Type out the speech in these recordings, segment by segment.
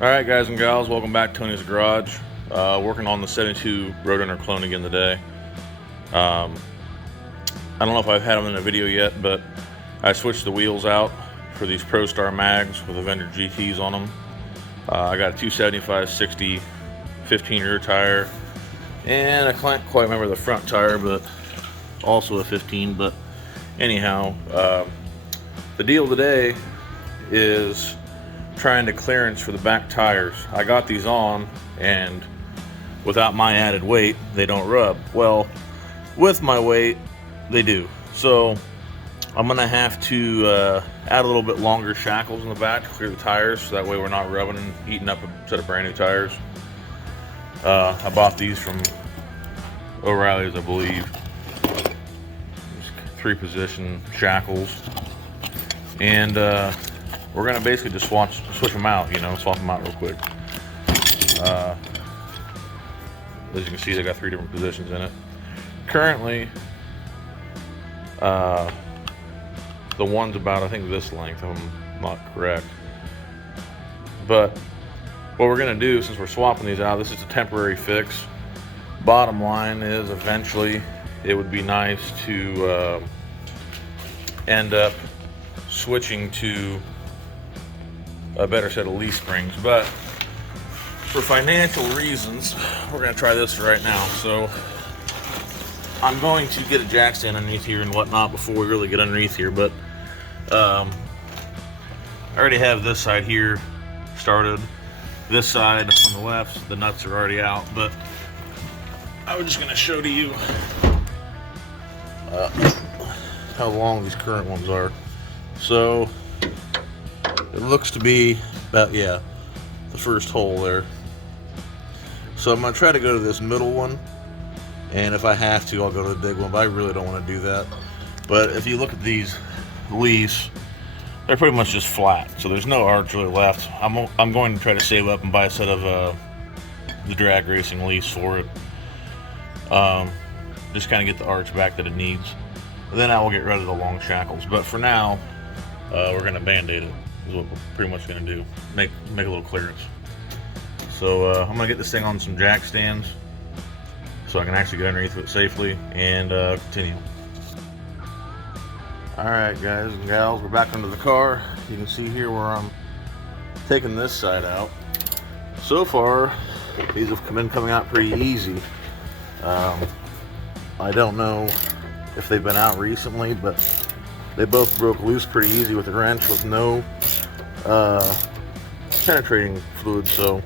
Alright guys and gals, welcome back to Tony's Garage. Working on the 72 Roadrunner clone again today. I don't know if I've had them in a video yet, but I switched the wheels out for these ProStar mags with Avenger GTs on them. I got a 275/60 15 rear tire, and I can't quite remember the front tire, but also a 15. But anyhow, the deal today is trying to clearance for the back tires. I got these on, and without my added weight, they don't rub. Well, with my weight, they do. So I'm gonna have to add a little bit longer shackles in the back to clear the tires, so that way we're not rubbing and eating up a set of brand new tires. I bought these from O'Reilly's, I believe. 3-position shackles, and we're gonna basically just switch them out, swap them out real quick. As you can see, they got 3 different positions in it. Currently, the one's about, I think, this length, if I'm not correct. But what we're gonna do, since we're swapping these out, this is a temporary fix. Bottom line is, eventually, it would be nice to end up switching to a better set of leaf springs, but for financial reasons, we're going to try this right now. So I'm going to get a jack stand underneath here and whatnot before we really get underneath here, but I already have this side here started. This side on the left, the nuts are already out, but I was just going to show to you how long these current ones are. So it looks to be about, the first hole there. So I'm going to try to go to this middle one, and if I have to, I'll go to the big one, but I really don't want to do that. But if you look at these leaves, they're pretty much just flat, so there's no arch really left. I'm going to try to save up and buy a set of the drag racing leaves for it. Just kind of get the arch back that it needs. Then I will get rid of the long shackles. But for now, we're going to band-aid it, is what we're pretty much going to do. Make a little clearance. So I'm going to get this thing on some jack stands so I can actually get underneath it safely and continue. Alright guys and gals, we're back under the car. You can see here where I'm taking this side out. So far, these have been coming out pretty easy. I don't know if they've been out recently, but they both broke loose pretty easy with the wrench with no penetrating fluid, so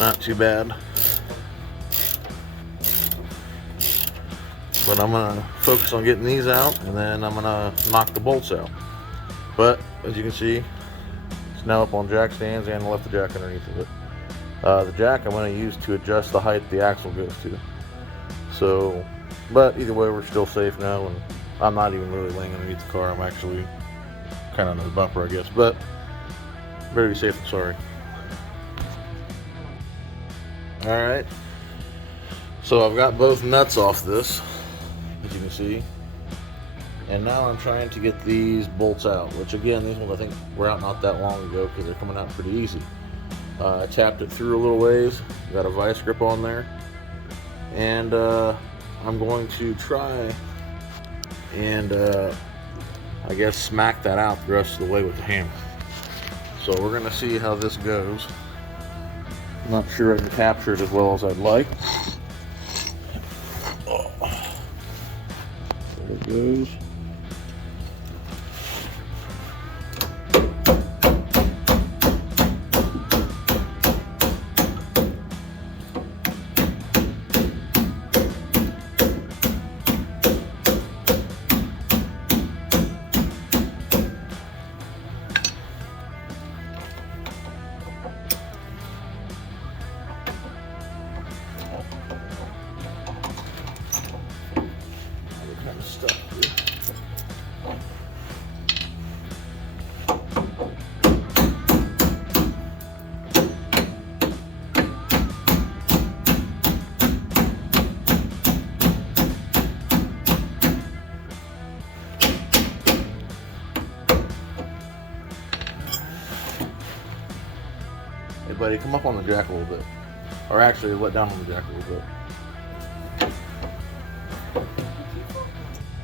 not too bad. But I'm gonna focus on getting these out, and then I'm gonna knock the bolts out. But as you can see, it's now up on jack stands, and I left the jack underneath of it. The jack I'm gonna use to adjust the height the axle goes to. So, but either way, we're still safe now, and I'm not even really laying underneath the car. I'm actually kind of under the bumper, I guess, but better be safe than sorry. Alright, so I've got both nuts off this, as you can see, and now I'm trying to get these bolts out, which again, these ones I think were out not that long ago because they're coming out pretty easy. I tapped it through a little ways, got a vice grip on there, and I'm going to try and I guess smack that out the rest of the way with the hammer. So we're going to see how this goes. I'm not sure I can capture it as well as I'd like. Oh. There it goes. Kind of stuff here. Hey buddy, come up on the jack a little bit. Or actually, let down on the jack a little bit.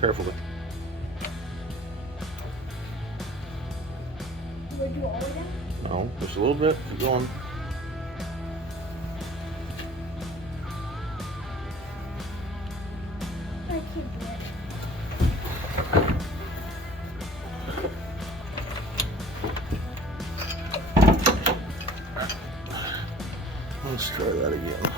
Carefully. Do I do all of them? No, just a little bit. Keep going. I can't do it. Let's try that again.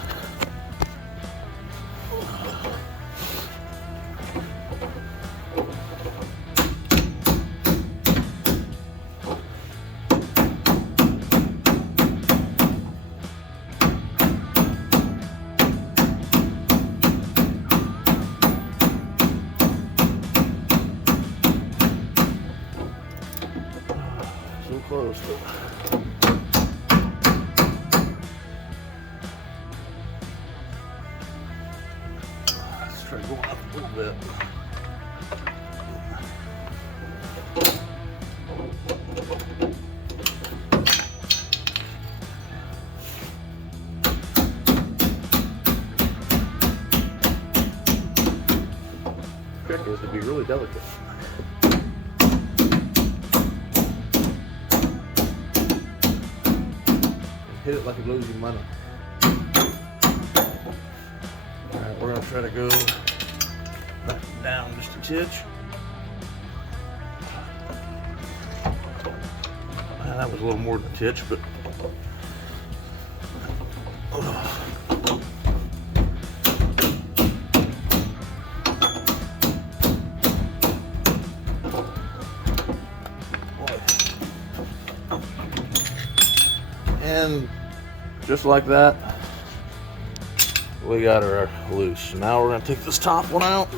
So close. Let's try going up a little bit. The trick is to be really delicate. Hit it like it blows your money. Alright, we're gonna try to go down just a titch. That was a little more than a titch, but and just like that, we got her loose. Now we're gonna take this top one out,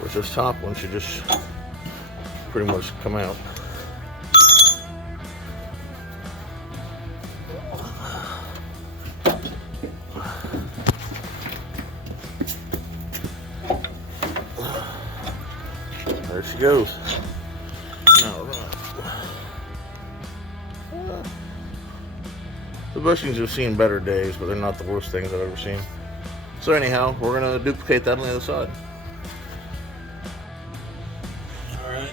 which this top one should just pretty much come out. There she goes. Now we're gonna, the bushings have seen better days, but they're not the worst things I've ever seen. So anyhow, we're gonna duplicate that on the other side. All right,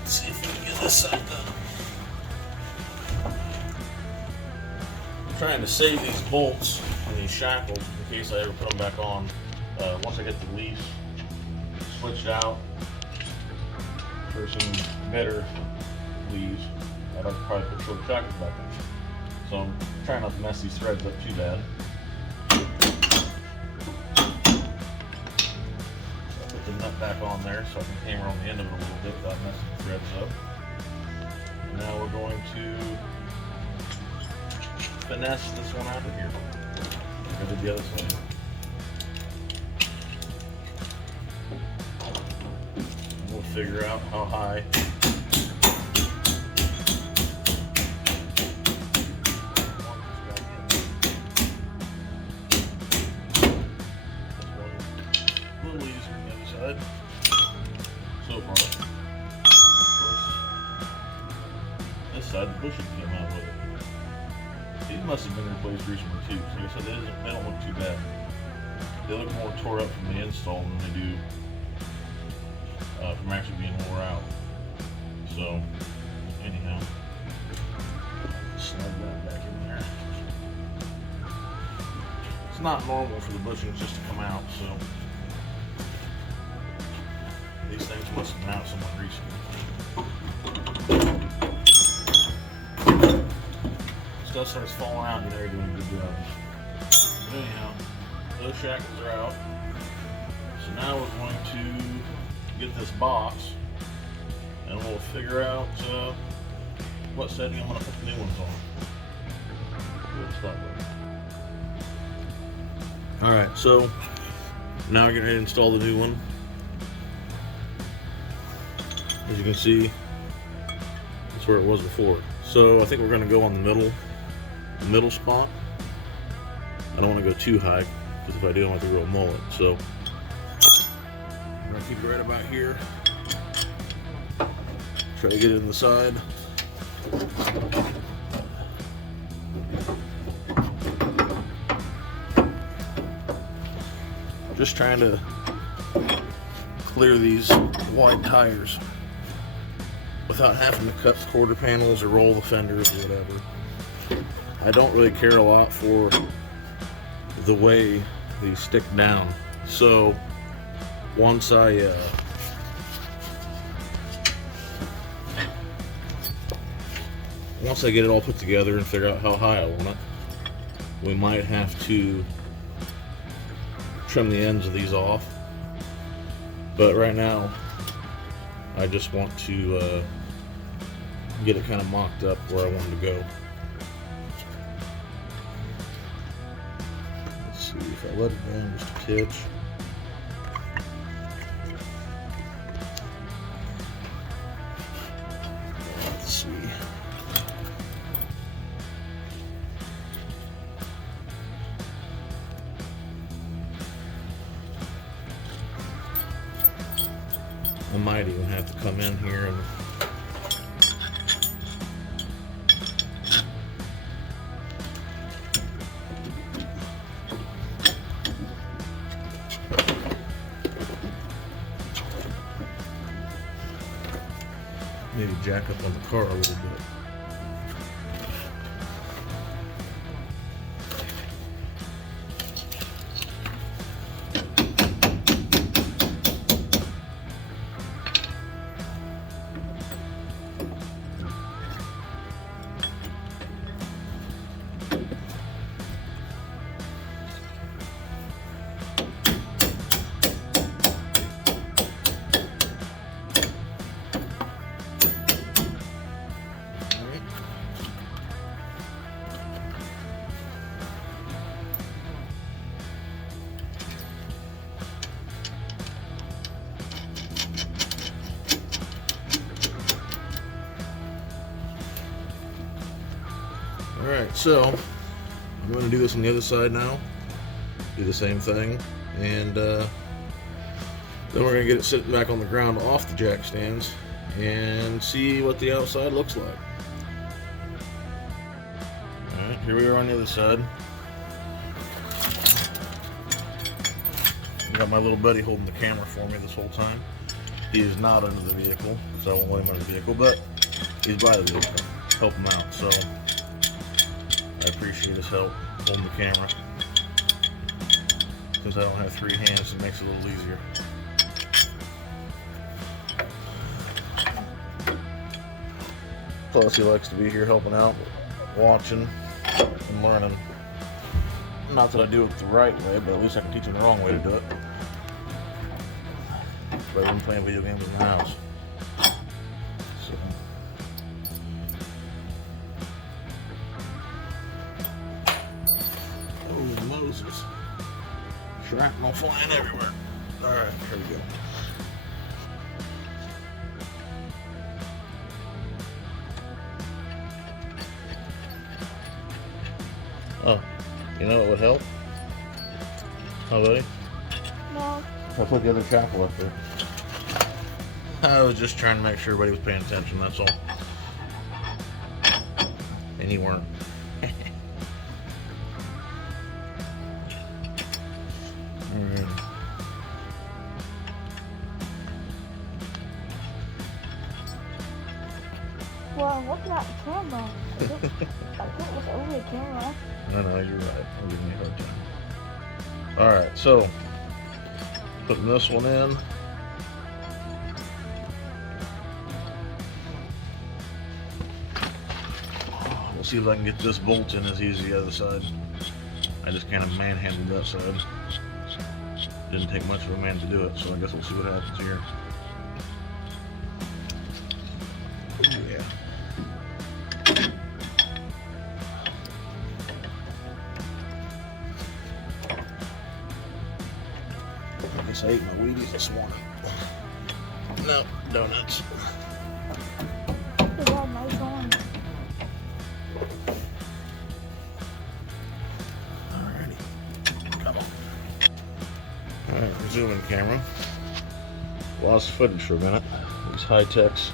let's see if we can get this side done. I'm trying to save these bolts and these shackles in case I ever put them back on. Once I get the lease switched out for some better leaves, I'd like to probably put short shackles back in. So I'm trying not to mess these threads up too bad. Put the nut back on there so I can hammer on the end of it a little bit without messing the threads up. And now we're going to finesse this one out of here. Go to the other side. And we'll figure out how high. So far, of course, this side the bushing came out with it. These must have been replaced recently too. So like I said, they don't look too bad. They look more tore up from the install than they do from actually being wore out. So anyhow, slide that back in there. It's not normal for the bushings just to come out, so. These things must have been out somewhat recently. Stuff starts falling out, you know you're doing a good job. But anyhow, those shackles are out. So now we're going to get this box and we'll figure out what setting I'm going to put the new ones on. Alright, so now we're going to install the new one. As you can see, that's where it was before. So I think we're going to go on the middle spot. I don't want to go too high because if I do, I'm going to have to grow a mullet. So I'm going to keep it right about here. Try to get it in the side. just trying to clear these wide tires without having to cut the quarter panels or roll the fenders or whatever. I don't really care a lot for the way these stick down. So once I get it all put together and figure out how high I want it, we might have to trim the ends of these off. But right now, I just want to get it kind of mocked up where I want it to go. Let's see if I let it down just a titch. Let's see. I might even have to come in here and maybe jack up on the car a little bit. Alright, so I'm going to do this on the other side now. Do the same thing. And then we're going to get it sitting back on the ground off the jack stands and see what the outside looks like. Alright, here we are on the other side. I got my little buddy holding the camera for me this whole time. He is not under the vehicle, because I won't let him under the vehicle, but he's by the vehicle. Help him out, so I appreciate his help holding the camera. Since I don't have three hands, it makes it a little easier. Plus, he likes to be here helping out, watching, and learning. Not that I do it the right way, but at least I can teach him the wrong way to do it. Rather than playing video games in the house. So. Oh, Moses. Shrapnel flying everywhere. Alright, here we go. Oh, you know what would help? Oh, buddy? No. I put the other shackle up there. I was just trying to make sure everybody was paying attention, that's all. And you weren't. Alright. Well, I'm looking at the camera. I can't look over the camera. No, you're right. I'm giving you a hard time. Alright, so putting this one in. We'll see if I can get this bolt in as easy as the other side. I just kind of manhandled that side. Didn't take much of a man to do it, so I guess we'll see what happens here. Yeah. I guess I ate my Wheaties this morning. No, donuts. They're all nice on. Alrighty. Come on. Alright, resuming camera. Lost footage for a minute. These high-techs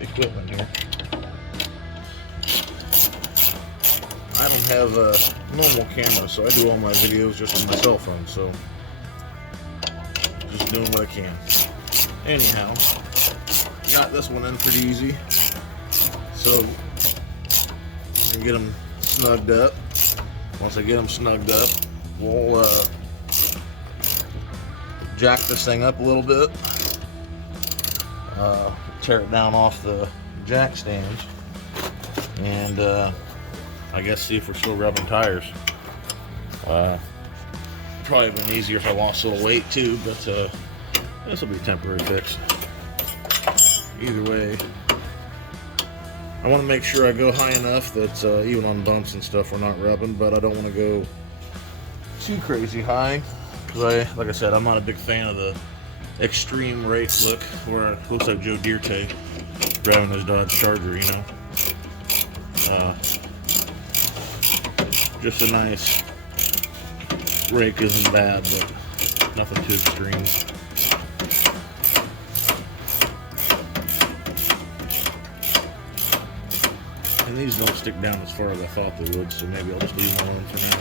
equipment here. I don't have a normal camera, so I do all my videos just on my cell phone, so just doing what I can. Anyhow, got this one in pretty easy. So, I'm gonna get them snugged up. Once I get them snugged up, we'll jack this thing up a little bit. Tear it down off the jack stands. And I guess see if we're still rubbing tires. Probably been easier if I lost a little weight too, but this will be a temporary fix. Either way, I want to make sure I go high enough that even on bumps and stuff we're not rubbing, but I don't want to go too crazy high because like I said, I'm not a big fan of the extreme race look where it looks like Joe Dierte driving his Dodge Charger, you know. Just a nice rake isn't bad, but nothing too extreme. And these don't stick down as far as I thought they would, so maybe I'll just leave them alone for now.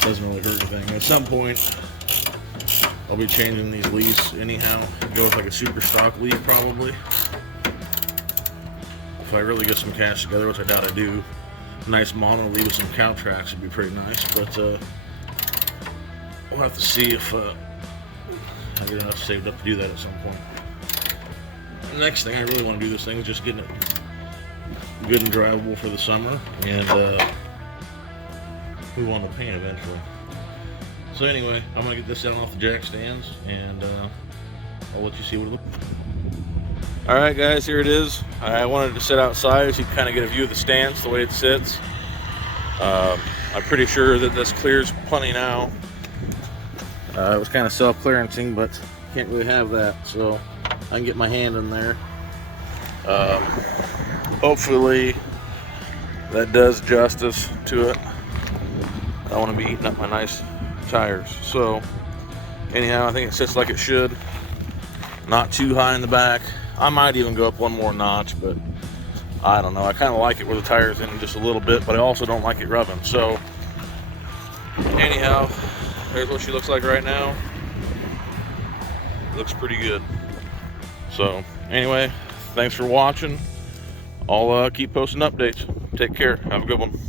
Doesn't really hurt anything. At some point, I'll be changing these leaves anyhow. Go with like a super stock leaf probably. If I really get some cash together, which I doubt I do, a nice mono leaf with some cow tracks would be pretty nice, but we'll have to see if I get enough saved up to do that at some point. The next thing I really want to do this thing is just getting it good and drivable for the summer, and we want to paint eventually. So anyway, I'm going to get this down off the jack stands, and I'll let you see what it looks like. Alright guys, here it is. I wanted to sit outside so you can kind of get a view of the stance, the way it sits. I'm pretty sure that this clears plenty now. It was kind of self-clearancing, but can't really have that, so I can get my hand in there. Hopefully that does justice to it. I don't want to be eating up my nice tires. So anyhow, I think it sits like it should. Not too high in the back. I might even go up one more notch, but I don't know. I kind of like it with the tires in just a little bit, but I also don't like it rubbing. So anyhow, there's what she looks like right now. Looks pretty good. So anyway, thanks for watching. I'll keep posting updates. Take care. Have a good one.